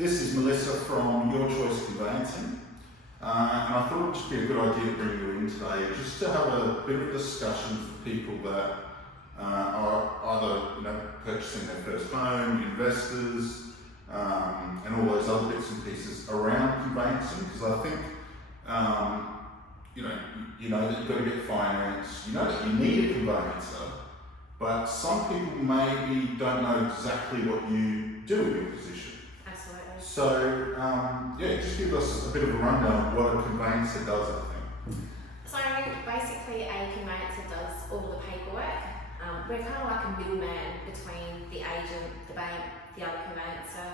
This is Melissa from Your Choice Conveyancing, and I thought it would just be a good idea to bring you in today just to have a bit of a discussion for people that are either purchasing their first home, investors, and all those other bits and pieces around conveyancing, because I think you know that you've got to get finance, you know that you need a conveyancer, but some people maybe don't know exactly what you do in your position. Absolutely. So, just give us a bit of a rundown of what a conveyancer does, I think. So basically a conveyancer does all the paperwork. We're kind of like a middleman between the agent, the bank, the other conveyancer.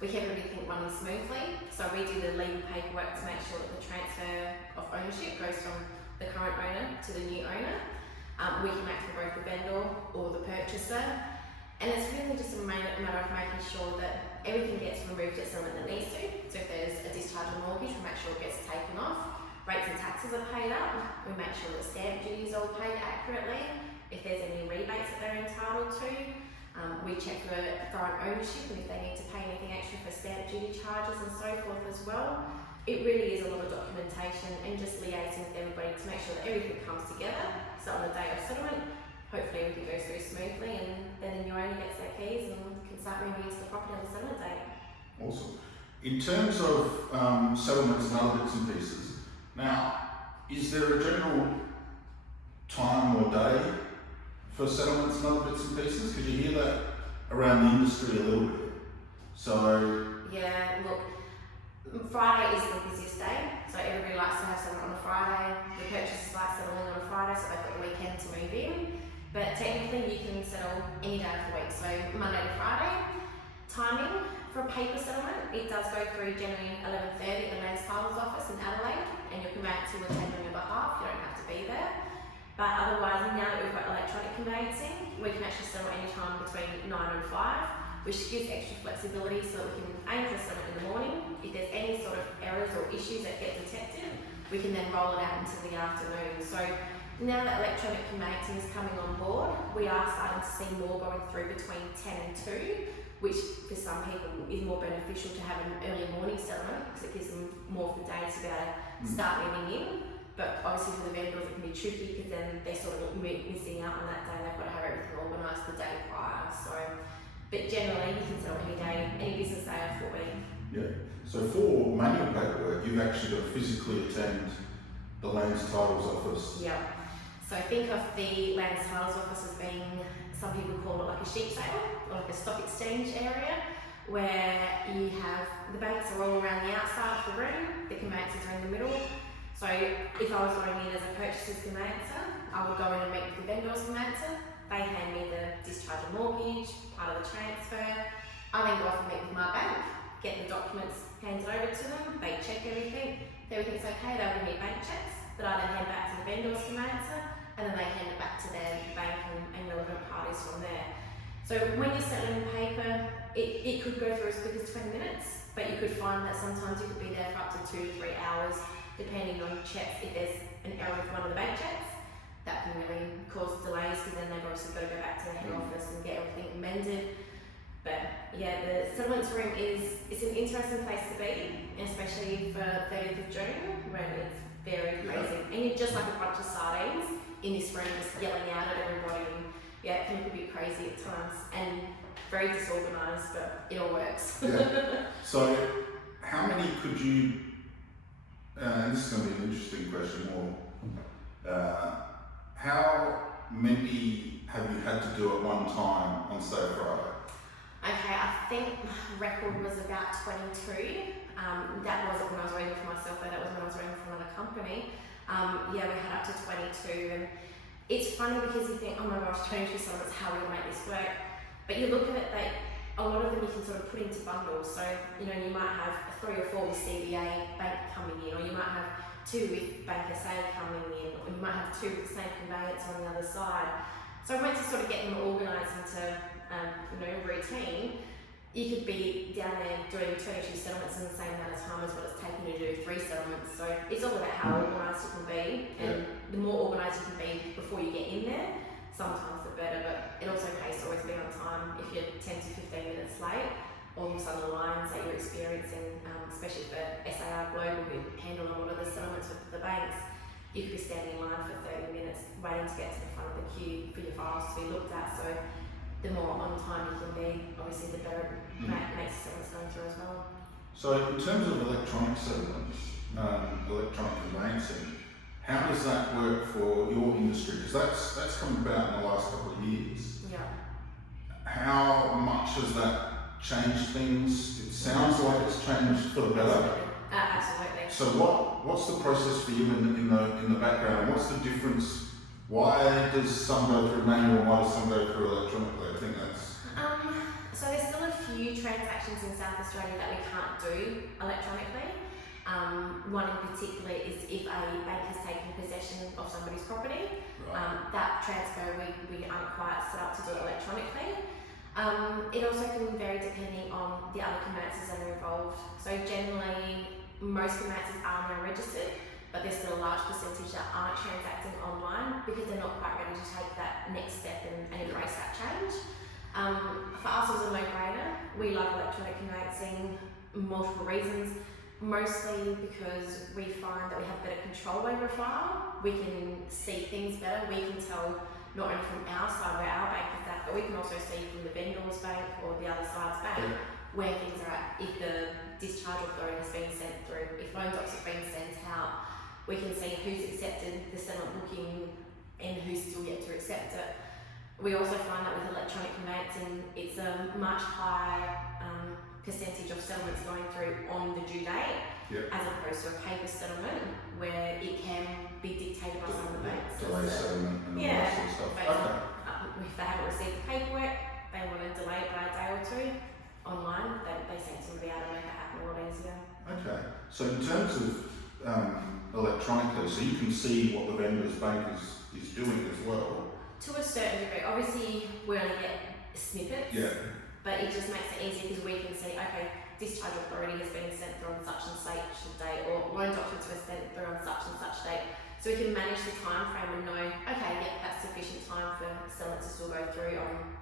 We keep everything running smoothly. So we do the legal paperwork to make sure that the transfer of ownership goes from the current owner to the new owner. We can act for both the vendor or the purchaser. And it's really just a matter of making sure that everything gets removed at someone that needs to. So if there's a discharge of mortgage, we make sure it gets taken off. Rates and taxes are paid up. We make sure that stamp duty is all paid accurately. If there's any rebates that they're entitled to, we check for current ownership and if they need to pay anything extra for stamp duty charges and so forth as well. It really is a lot of documentation and just liaising with everybody to make sure that everything comes together. So on the day of settlement, hopefully everything goes through smoothly and then the new owner gets their keys and can start moving into the property on the settlement date. Awesome. In terms of settlements and other bits and pieces, now, is there a general time or day for settlements and other bits and pieces? Because you hear that around the industry a little bit. So yeah, look, Friday is the busiest day, so everybody likes to have settlement on a Friday. The purchasers like settling on a Friday, so they've got the weekend to move in. But technically, you can settle any day of the week, so Monday to Friday. Timing for a paper settlement, it does go through generally 11:30 at the Lands Titles office in Adelaide, and your conveyancer will attend on your behalf. You don't have to be there. But otherwise, now that we've got electronic conveyancing, we can actually settle any time between 9 and 5, which gives extra flexibility so that we can aim for settlement in the morning. If there's any sort of errors or issues that get detected, we can then roll it out into the afternoon. So now that electronic conveyancing is coming on board, we are starting to see more going through between 10 and 2, which for some people is more beneficial to have an early morning settlement because it gives them more of the day to be able to start moving in. But obviously for the vendors it can be tricky because then they're sort of missing out on that day. They've got to have everything organised the day prior. So, but generally you can settle any day, any business day of the week. yeah. So for manual paperwork, you've actually got to physically attend the Lands Titles office. Yep. So think of the Lands Titles office as being, some people call it like a sheep sale or like a stock exchange area where you have, the banks are all around the outside of the room, the conveyancers are in the middle. So if I was going in as a purchaser's conveyancer, I would go in and meet with the vendor's conveyancer. They hand me the discharge of mortgage, part of the transfer. I then go off and meet with my bank, get the documents handed over to them, they check everything. If everything's okay, they'll give me bank checks that I then hand back to the vendor's conveyancer, and then they hand it back to their bank and relevant parties from there. So when you're settling paper, it could go through as quick as 20 minutes, but you could find that sometimes you could be there for up to 2 to 3 hours, depending on checks. If there's an error with one of the bank checks, that can really cause delays because then they've obviously got to go back to the head office and get everything amended. But yeah, the settlements room it's an interesting place to be, especially for 30th of June when it's very crazy. And you're just like a bunch of sardines in this room just yelling out at everybody. And yeah, it can be a bit crazy at times and very disorganised, but it all works. Yeah. So how many could you, and this is going to be an interesting question more, how many have you had to do at one time on say Friday? Okay, I think record was about 22. That wasn't when I was working for myself though, that was when I was working for another company. We had up to 22 and it's funny because you think, oh my gosh, 22 settlements, how are we going to make this work? But you look at it, a lot of them you can sort of put into bundles. So, you might have 3 or 4 with CBA bank coming in, or you might have 2 with Bank SA coming in, or you might have 2 with the same conveyance on the other side. So once you sort of get them organised into routine, you could be down there doing 22 settlements in the same amount of time as what it's taking to do 3 settlements. So it's all about how organised you can be, and the more organised you can be before you get in there, sometimes the better, but it also pays to always be on time. If you're 10 to 15 minutes late, all of a sudden the lines that you're experiencing Global who handle a lot of the settlements with the banks, you could be standing in line for 30 minutes waiting to get to the front of the queue for your files to be looked at. So the more on time you can be, obviously the better it makes settlements going through as well. So in terms of electronic settlements, electronic conveyancing, how does that work for your industry? Because that's come about in the last couple of years. Yeah. How much has that changed things? It sounds like it's changed for the better. Absolutely. So what's the process for you in the background? What's the difference? Why does some go through manual? Why does some go through electronically? I think that's. So there's still a few transactions in South Australia that we can't do electronically. One in particular is if a bank has taken possession of somebody's property. Right. That transfer we aren't quite set up to do it electronically. It also can vary depending on the other conveyances that are involved. So generally, most conveyances are now registered, but there's still a large percentage that aren't transacting online because they're not quite ready to take that next step and embrace that change. For us, it was a no-brainer. We love electronic conveyancing, multiple reasons. Mostly because we find that we have better control over a file. We can see things better. We can tell not only from our side where our bank is at, but we can also see from the vendor's bank or the other side's bank where things are at. If the discharge authority has been sent through, if loan docs have been sent out, we can see who's accepted the settlement booking and who's still yet to accept it. We also find that with electronic conveyancing, it's a much higher percentage of settlements going through on the due date, as opposed to a paper settlement where it can be dictated by some of the banks. Delay settlement and all that sort of stuff. If they haven't received the paperwork, they want to delay it by a day or two online, they seem to be able to make it happen a lot easier. Okay. So in terms of electronically, so you can see what the vendor's bank is doing as well. To a certain degree. Obviously, we only get snippets. Yeah. But it just makes it easier because we can see, okay, discharge authority has been sent through on such and such date, or loan documents were sent through on such and such date. So we can manage the time frame and know, okay, yeah, that's sufficient time for settlements to still go through on.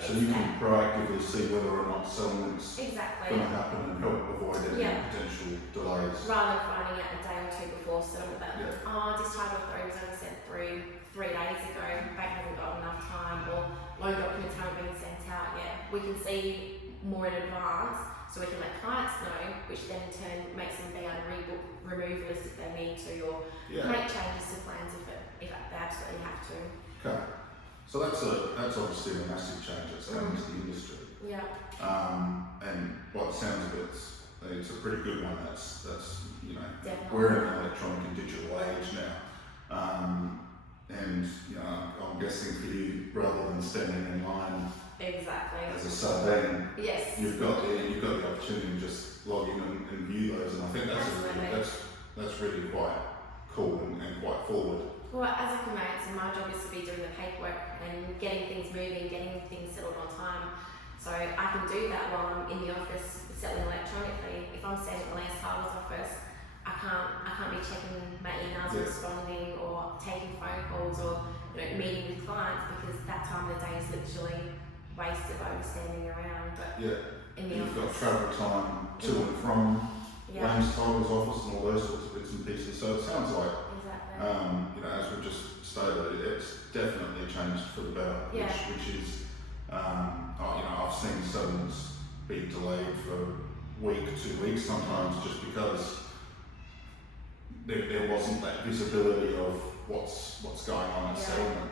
So you can proactively see whether or not settlements exactly going to happen and help avoid any potential delays. Rather than finding out a day or two before settlement that, discharge authority was only sent through 3 days ago, bank hasn't got enough time, or loan documents haven't been sent out yet. We can see more in advance, so we can let clients know, which then in turn makes them be able to remove lists if they need to, or make changes to plans if they absolutely have to. Okay. So that's obviously a massive change that's coming to the industry. Yeah. And by the sounds of it, it's a pretty good one. That's Definitely. We're in an electronic and digital age now. And I'm guessing for you, rather than standing in line exactly as a sardine, yes, you've got the opportunity to just log in and view those, and I think that's really quite cool and quite forward. Well, as a conveyancer, my job is to be doing the paperwork and getting things moving, getting things settled on time. So I can do that while I'm in the office settling electronically. If I'm standing at the land title's office, I can't be checking my emails, responding, or taking phone calls, or meeting with clients, because that time of the day is literally wasted by me standing around. But in the you've got office, travel time to and from land title's office and all those sorts of bits and pieces. So it sounds like as we've just stated, it's definitely changed for the better, which is I've seen settlements be delayed for a week, 2 weeks sometimes, just because there wasn't that visibility of what's going on at settlement.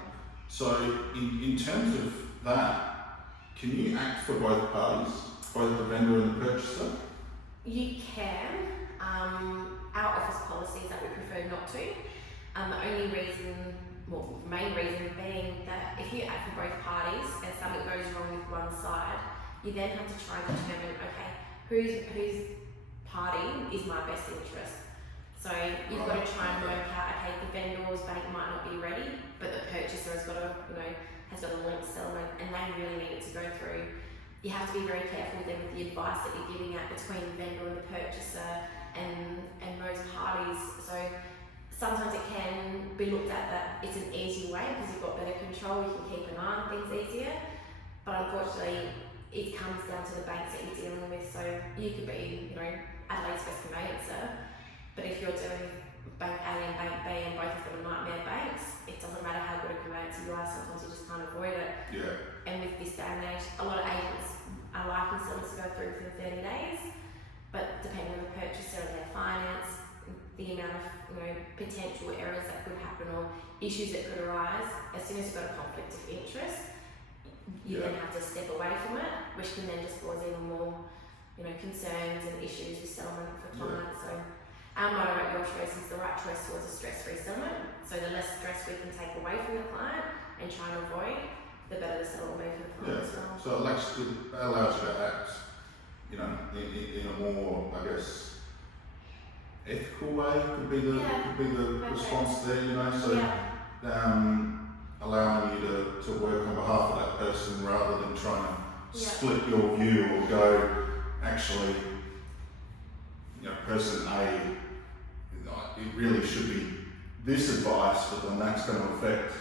So in terms of that, can you act for both parties, both the vendor and the purchaser? You can. Our office policy is that we prefer not to. The main reason being that if you act for both parties and something goes wrong with one side, you then have to try and determine, okay, whose party is my best interest. So you've got to try and work out, okay, the vendor's bank might not be ready, but the purchaser has got a linked settlement and they really need it to go through. You have to be very careful then with the advice that you're giving out between the vendor and the purchaser and those parties. So sometimes it can be looked at that it's an easier way because you've got better control, you can keep an eye on things easier. But unfortunately, it comes down to the banks that you're dealing with. So you could be, Adelaide's best conveyancer, but if you're doing Bank A and Bank B and both of them are nightmare banks, it doesn't matter how good a conveyancer you are, sometimes you just can't avoid it. Yeah. And with this day and age, a lot of agents are liking sellers to go through within 30 days, but depending on the purchaser and their finance, the amount of potential errors that could happen or issues that could arise, as soon as you've got a conflict of interest, you then have to step away from it, which can then just cause even more, concerns and issues with settlement for clients. So our motto at Your Choice is the right choice towards a stress-free settlement. So the less stress we can take away from the client and try and avoid, the better the settlement will be for the client as well. So it allows you to act, in a more, I guess, ethical way could be the response there, So allowing you to work on behalf of that person rather than trying to split your view or go, actually, person A, it really should be this advice, but then that's going to affect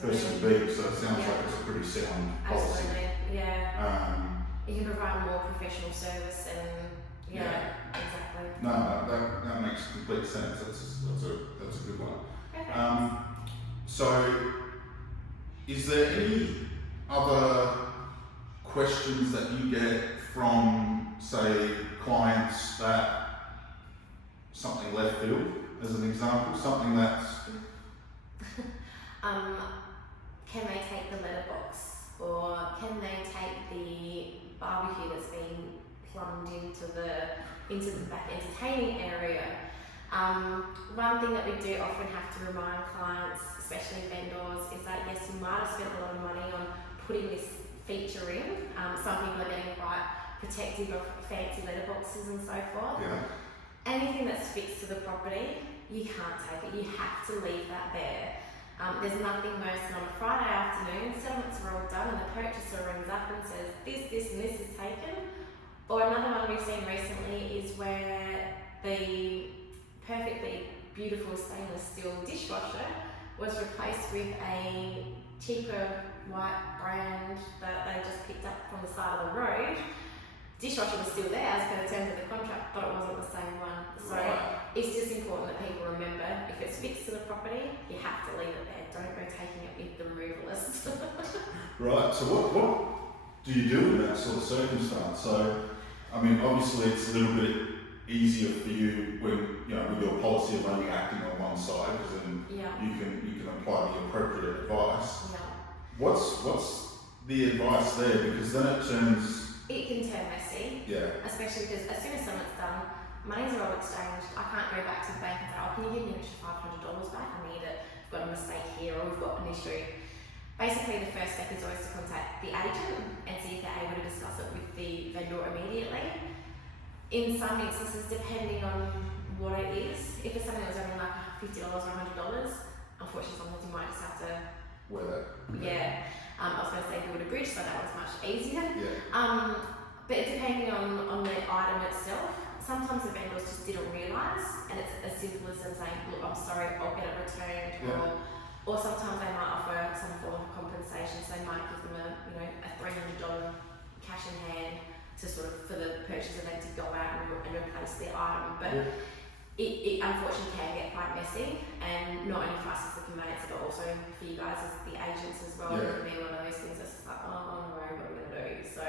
person B. So it sounds like it's a pretty sound policy. Absolutely, yeah. You can provide more professional service and exactly. No, that makes complete sense. That's a good one. Okay. So, is there any other questions that you get from, say, clients that something left field, as an example, something that's can they take the letterbox, or can they take the barbecue that's been plumbed into the back entertaining area? One thing that we do often have to remind clients, especially vendors, is that yes, you might have spent a lot of money on putting this feature in. Some people are getting quite protective of fancy letterboxes and so forth. Yeah. Anything that's fixed to the property, you can't take it. You have to leave that there. There's nothing worse than on a Friday afternoon, settlements are all done and the purchaser rings up and says, this and this is taken. Or another one we've seen recently is where the perfectly beautiful stainless steel dishwasher was replaced with a cheaper white brand that they just picked up from the side of the road. Dishwasher was still there as per the terms of the contract, but it wasn't the same one. So it's just important that people remember, if it's fixed to the property, you have to leave it there. Don't go taking it with the removalist. Right, so what do you do in that sort of circumstance? So, I mean, obviously it's a little bit easier for you when, with your policy of only acting on one side, because then you can apply the appropriate advice. Yeah. What's the advice there? Because then it can turn messy. Yeah. Especially because as soon as someone's done, monies are all exchanged. I can't go back to the bank and say, can you give me an extra $500 back? I need it. We've got a mistake here, or we've got an issue. Basically, the first step is always to contact the agent and see if they're able to discuss it with the vendor immediately. In some instances, depending on what it is, if it's something that was only like $50 or $100, unfortunately, sometimes you might just have to wear that. Yeah. I was going to say build a bridge, so that was much easier. Yeah. But depending on the item itself, sometimes the vendors just didn't realise, and it's as simple as them saying, look, I'm sorry, I'll get it returned, or sometimes they might offer some form of compensation, so they might give them a $300 cash in hand to sort of, for the purchaser then to go out and replace the item. But it unfortunately can get quite messy, and not only for us as the conveyancer, but also for you guys as the agents as well. It can be one of those things that's just like, oh no, what are we going to do? So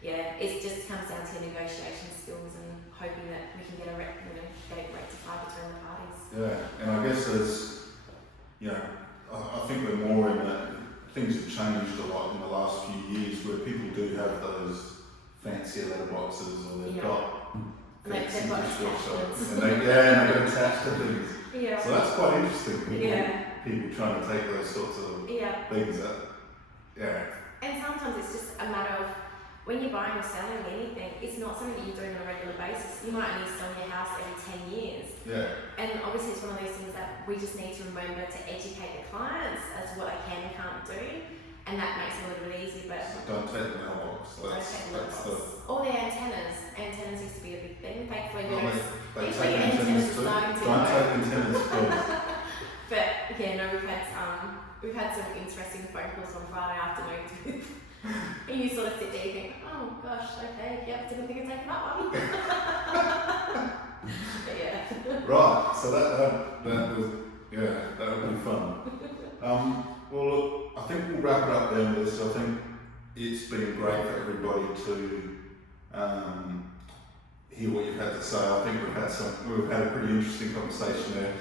yeah, it just comes down to negotiation skills and hoping that we can get it rectified between the parties. Yeah, and I guess there's, I think we're more in that things have changed a lot in the last few years where people do have those fancier letterboxes, or they've got fancy dishwasher, and they get attached to things. Yeah. So that's quite interesting. People trying to take those sorts of things up. Yeah. And sometimes it's just a matter of, when you're buying or selling anything, it's not something that you're doing on a regular basis. You might only sell your house every 10 years. Yeah. And obviously it's one of those things that we just need to remember to educate the clients as to what they can and can't do. And that makes it a little bit easier. But so don't take the mailbox. Or the antennas. Antennas used to be a big thing. Thankfully, they take antennas too. are starting to Don't take antennas, please. But we've had some interesting phone calls on Friday afternoons with And you sort of sit there and think, oh gosh, okay, yep, didn't think of taking that one. But yeah. Right, so that was, yeah, that would be fun. Well, look, I think we'll wrap it up there, Melissa. I think it's been great for everybody to hear what you've had to say. I think we've had a pretty interesting conversation there,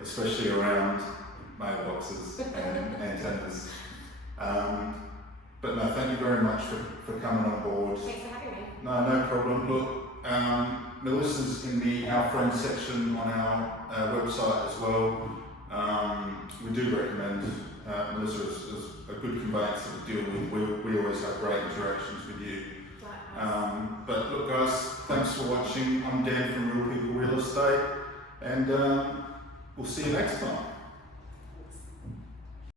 especially around mailboxes and antennas. But no, thank you very much for coming on board. Thanks for having me. No problem. Look, Melissa's in the Our Friends section on our website as well. We do recommend Melissa as a good conveyancer to deal with. We always have great interactions with you. But look guys, thanks for watching. I'm Dan from Real People Real Estate, and we'll see you next time.